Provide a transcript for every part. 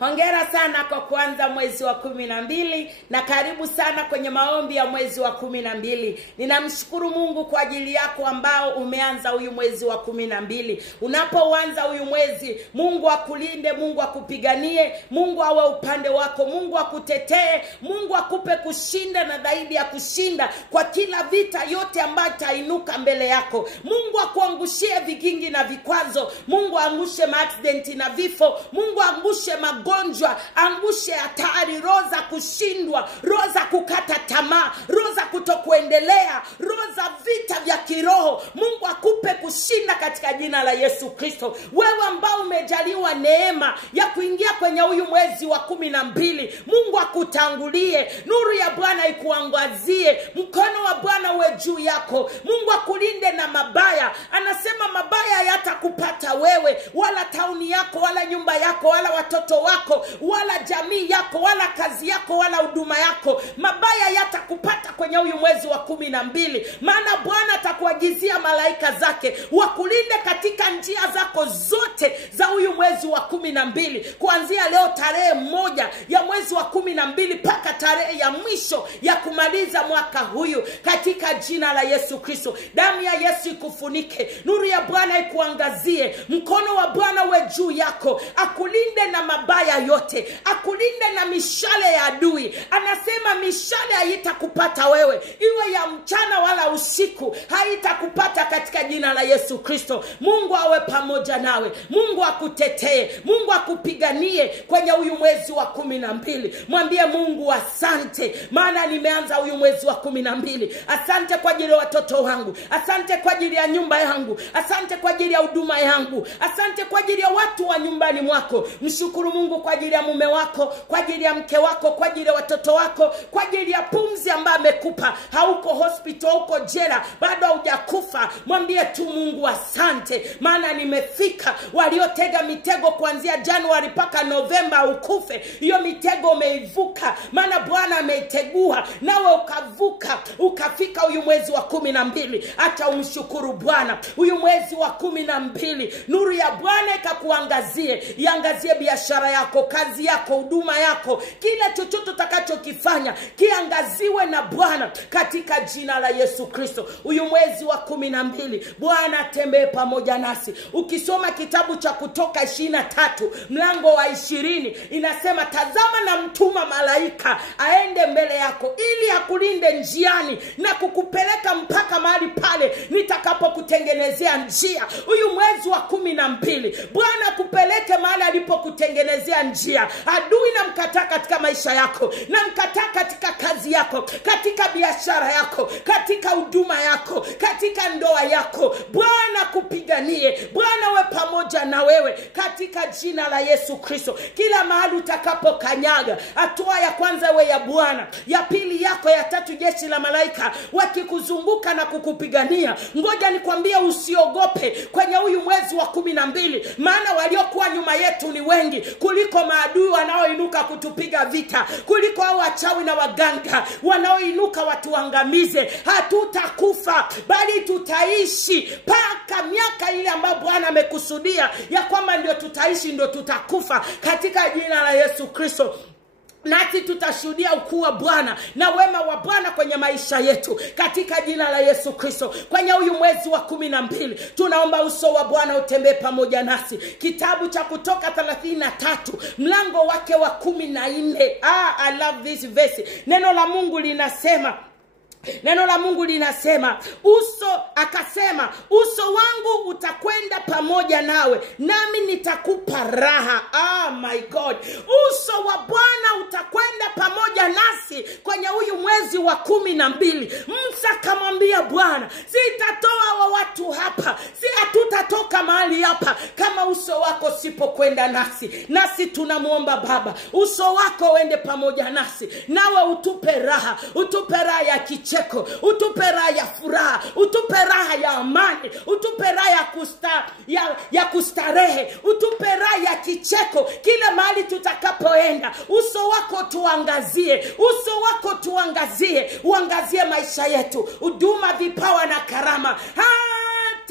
Hongera sana kwa kuanza mwezi wa 12 na karibu sana kwenye maombi ya mwezi wa 12. Ninamshukuru Mungu kwa ajili yako ambao umeanza huyu mwezi wa 12. Unapoanza huyu mwezi, Mungu akulinde, Mungu akupiganie, Mungu awe upande wako, Mungu akutetee, Mungu akupe kushinda na zaidi ya kushinda kwa kila vita yote ambayo itainuka mbele yako. Mungu akuangushie vigingi na vikwazo, Mungu angushe maaksidenti na vifo, Mungu angushe magonjwa, angushe hatari, roho za kushindwa, roho za kukata tamaa, roho za kutokuendelea, roho za vita vya kiroho. Mungu akupe kushinda katika jina la Yesu Kristo. Wewe ambao umejaliwa neema ya kuingia kwenye huyu mwezi wa 12, Mungu akutangulie, nuru ya Bwana ikuangazie, mkono wa Bwana uwe juu yako, Mungu akulinde na mabaya. Anasema mabaya hayatakupata wewe, wala tauni yako, wala nyumba yako, wala watoto wako, wala jamii yako, wala kazi yako, wala huduma yako. Mabaya yatakupata kwenye huyu mwezi wa 12, maana Bwana atakuagizia malaika zake wakulinde katika njia zako zote za huyu mwezi wa 12, kuanzia leo tarehe 1 ya mwezi wa 12 mpaka tarehe ya mwisho ya kumaliza mwaka huyu, katika jina la Yesu Kristo. Damu ya Yesu ikufunike, nuru ya Bwana ikuangazie, mkono wa Bwana uwe juu yako, akulinde na mabaya yote, akulinde na mishale ya adui. Anasema mishale haitakupata wewe, iwe ya mchana wala usiku, haitakupata katika jina la Yesu Kristo. Mungu awe pamoja nawe, Mungu akutetee, Mungu akupiganie kwenye huyu mwezi wa 12. Mwambie Mungu asante, maana nimeanza huyu mwezi wa 12. Asante kwa ajili ya watoto wangu, asante kwa ajili ya nyumba yangu, asante kwa ajili ya huduma yangu, asante kwa ajili ya watu wa nyumbani mwako. Mshukuru Mungu kwa ajili ya mume wako, kwa ajili ya mke wako, kwa ajili ya watoto wako, kwa ajili ya pumzi ambayo amekupa. Hauko hospital, hauko jela, bado hujakufa. Mwambie tu Mungu asante, maana nimefika. Waliotega mitego kuanzia Januari mpaka Novemba ukufe, hiyo mitego umeivuka, maana Bwana ameitegua, nawe ukavuka, ukafika huyu mwezi wa 12. Acha umshukuru Bwana. Huyu mwezi wa 12, nuru ya Bwana ikakuangazie, iangazie biashara yako, kazi yako, huduma yako, kila chochote utakachokifanya kiangaziwe na Bwana katika jina la Yesu Kristo. Huyu mwezi wa 12, Bwana atembee pamoja nasi. Ukisoma kitabu cha Kutoka 23 mlango wa 20, inasema tazama na mtuma malaika aende mbele yako ili akulinde njiani na kukupeleka mpaka mahali pale nitakapokutengenezea njia. Huyu mwezi wa 12, Bwana kupeleke mahali alipokutengenezea njia. Adui na mkataa katika maisha yako, na mkataa katika kazi yako, katika biashara yako, katika huduma yako, katika ndoa yako. Bwana kupiganie, Bwana we pamoja na wewe katika jina la Yesu Kristo. Kila mahali utakapokanyaga, hatua ya kwanza we ya Bwana, ya pili yako, ya tatu jeshi la malaika wakikuzunguka na kukupigania. Ngoja nikwambie usiogope kwenye huyu mwezi wa 12, maana waliokuwa nyuma yetu ni wengi kuliko maadui wanaoinuka kutupiga vita, kuliko hao wachawi na waganga wanaoinuka watuangamize. Hatutakufa bali tutaishi mpaka miaka ile ambayo Bwana amekusudia ya kwamba ndio tutaishi, ndio tutakufa katika jina la Yesu Kristo. Nasi tutashuhudia ukuu wa Bwana na wema wa Bwana kwenye maisha yetu katika jina la Yesu Kristo. Kwenye huyu mwezi wa 12, tunaomba uso wa Bwana utembee pamoja nasi. Kitabu cha Kutoka 33 mlango wake wa 14. I love this verse. Neno la Mungu linasema akasema uso wangu utakwenda pamoja nawe, nami nitakupa raha. My God, uso wa Bwana utakwenda pamoja nasi kwenye huyu mwezi wa 12. Musa akamwambia Bwana, sitatoa wa watu hapa, hatutatoka mahali hapa kama uso wako sipokwenda nasi. Nasi tunamuomba Baba, uso wako uende pamoja nasi, nawe utupe raha ya kicheko, utupe raha ya furaha, utupe raha ya amani, utupe raha ya kustarehe, utupe raha ya kicheko kila mahali tutakapoenda. Uso wako tuangazie, uangazie maisha yetu, huduma, vipawa na karama.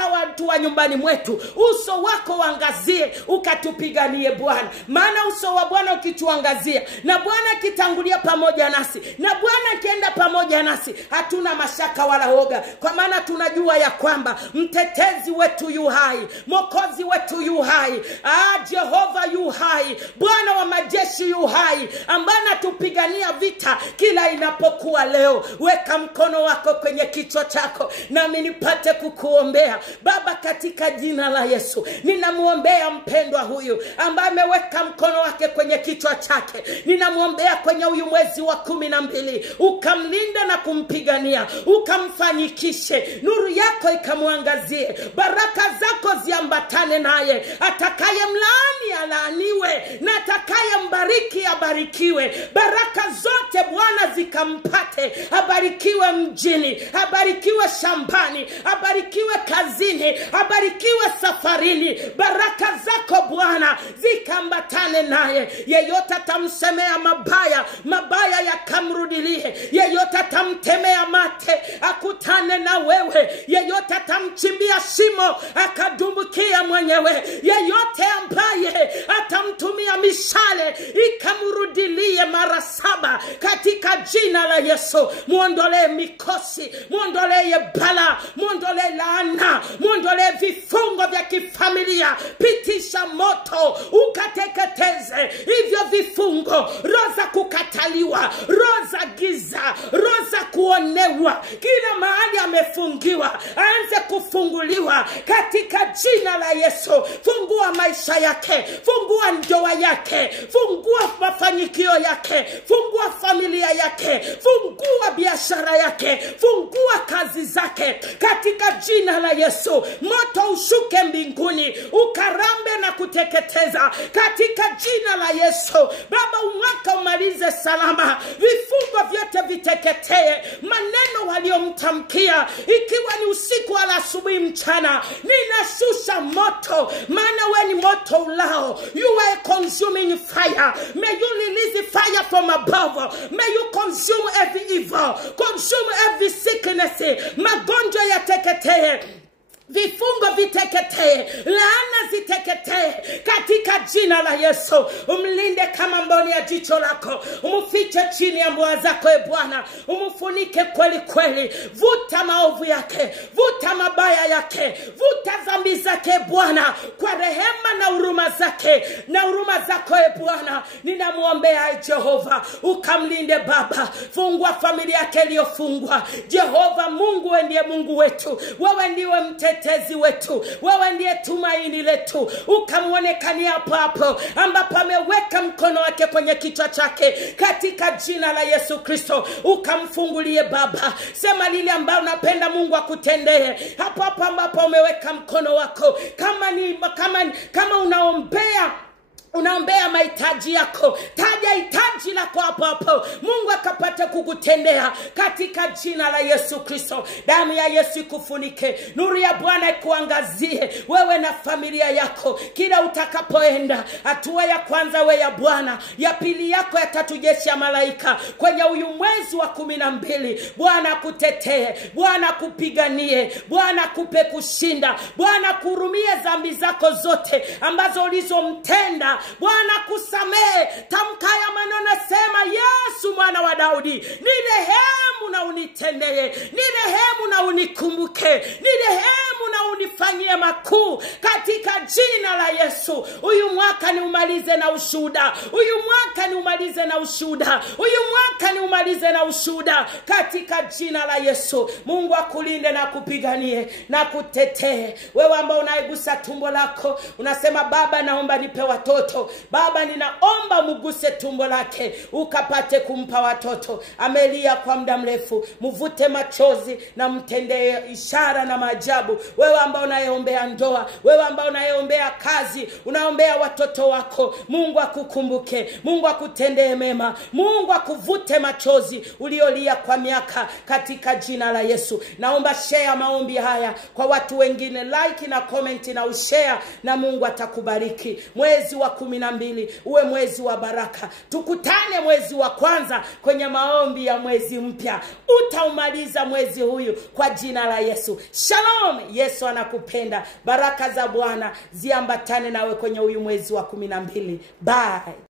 hata watu wa nyumbani mwetu, uso wako uangazie, ukatupiganie Bwana. Maana uso wa Bwana ukituangazia, na Bwana akitangulia pamoja nasi, na Bwana akienda pamoja nasi, hatuna mashaka wala woga, kwa maana tunajua ya kwamba mtetezi wetu yu hai, Mwokozi wetu yu hai, Jehova yu hai, Bwana wa majeshi yu hai, ambaye anatupigania vita kila inapokuwa leo. Weka mkono wako kwenye kichwa chako, nami nipate kukuombea. Baba, katika jina la Yesu, ninamuombea mpendwa huyu ambaye ameweka mkono wake kwenye kichwa chake. Ninamuombea kwenye huyu mwezi wa 12, ukamlinda na kumpigania, ukamfanyikishe, nuru yako ikamuangazie, baraka zako ziambatane naye. Atakaye mlaani alaaniwe, na atakaye mbariki abarikiwe. Baraka zote Bwana zikampate. Abarikiwe mjini, abarikiwe shambani, abarikiwe kazini, abarikiwe safarini. Baraka zako Bwana zikambatane naye. Yeyote atamsemea mabaya, mabaya yakamrudilie. Yeyote atamtemea mate, akutane na wewe. Yeyote atamchimbia shimo, akadumbukia mwenyewe. Yeyote ambaye atamtumia mishale, ikamrudilie mara 7 katika jina la Yesu. Muondolee mikosi, muondolee bala, muondolee laana, muondolee vifungo vya kifamilia. Pitisha moto ukateketeze hivyo vifungo, roho za kukataliwa, roho za giza, roho za kuonewa. Kila mahali amefungiwa, aanze kufunguliwa katika jina la Yesu. Fungua maisha yake, fungua ndoa yake, fungua mafanikio yake, fungua familia yake, fungua biashara yake, fungua kazi zake katika jina la Yesu. Moto ushuke mbinguni, ukarambe na kuteketeza katika jina la Yesu. Baba, umwaka umalize salama, vifungo vyote viteketee. Maneno waliomtamkia, ikiwa ni usiku wala asubuhi mchana, ninashusha moto, maana wewe ni moto ulao. You are a consuming fire. May you release fire from above. May you consume every evil, consume every sickness. Magonjwa yateketee, vifungo viteketee, laana ziteketee katika jina la Yesu. Umlinde kama mboni ya jicho lako, umfiche chini ya mbawa zako Bwana. Umfunike kweli kweli. Vuta maovu yake, vuta mabaya yake, vuta dhambi zake Bwana, kwa rehema na huruma zake na huruma zako Bwana. Ninamuombea Jehova, ukamlinde Baba. Fungua familia yake iliyofungwa Jehova. Mungu, wewe ndiye Mungu wetu, wewe ndiwe mtetezi wetu, wewe ndiye tumaini letu. Ukamuonekania hapo ambapo ameweka mkono wake kwenye kichwa chake katika jina la Yesu Kristo. Ukamfungulie Baba. Sema lile ambalo unapenda Mungu akutendee hapo ambapo umeweka mkono wako. Kama unaombea mahitaji yako, taja hitaji lako hapo, Mungu akapata kukutendea katika jina la Yesu Kristo. Damu ya Yesu ikufunike, nuru ya Bwana ikuangazie wewe na familia yako kila utakapoenda. Hatua ya kwanza wewe ya Bwana, ya pili yako, ya tatu jeshi ya malaika kwenye huyu mwezi wa 12. Bwana kutetee, Bwana kupiganie, Bwana kupe kushinda, Bwana kurumie dhambi zako zote ambazo ulizomtenda. Bwana kusamehe. Tamka ya maneno, sema Yesu mwana wa Daudi, nirehemu na unitendee, nirehemu na unikumbuke, nirehemu na unifanyie makuu katika jina la Yesu. Huyu mwaka ni umalize na ushuhuda, huyu mwaka ni umalize na ushuhuda, huyu mwaka ni umalize na ushuhuda katika jina la Yesu. Mungu akulinde na kupiganie na kutetee. Wewe ambao unaigusa tumbo lako, unasema Baba, naomba nipe watoto. Baba, ninaomba muguse tumbo lake ukapate kumpa watoto. Amelia kwa muda mrefu, mvute machozi na mtendee ishara na maajabu. Wewe ambao unayeombea ndoa, wewe ambao unayeombea kazi, unaombea watoto wako, Mungu akukumbuke, Mungu akutendee mema, Mungu akuvute machozi uliolia kwa miaka katika jina la Yesu. Naomba share maombi haya kwa watu wengine, like na comment na ushare, na Mungu atakubariki. Mwezi wa 12 uwe mwezi wa baraka. Tukutane mwezi wa kwanza kwenye maombi ya mwezi mpya. Utaumaliza mwezi huyu kwa jina la Yesu. Shalom. Yesu anakupenda. Baraka za Bwana ziambatane nawe kwenye huyu mwezi wa 12. Bye.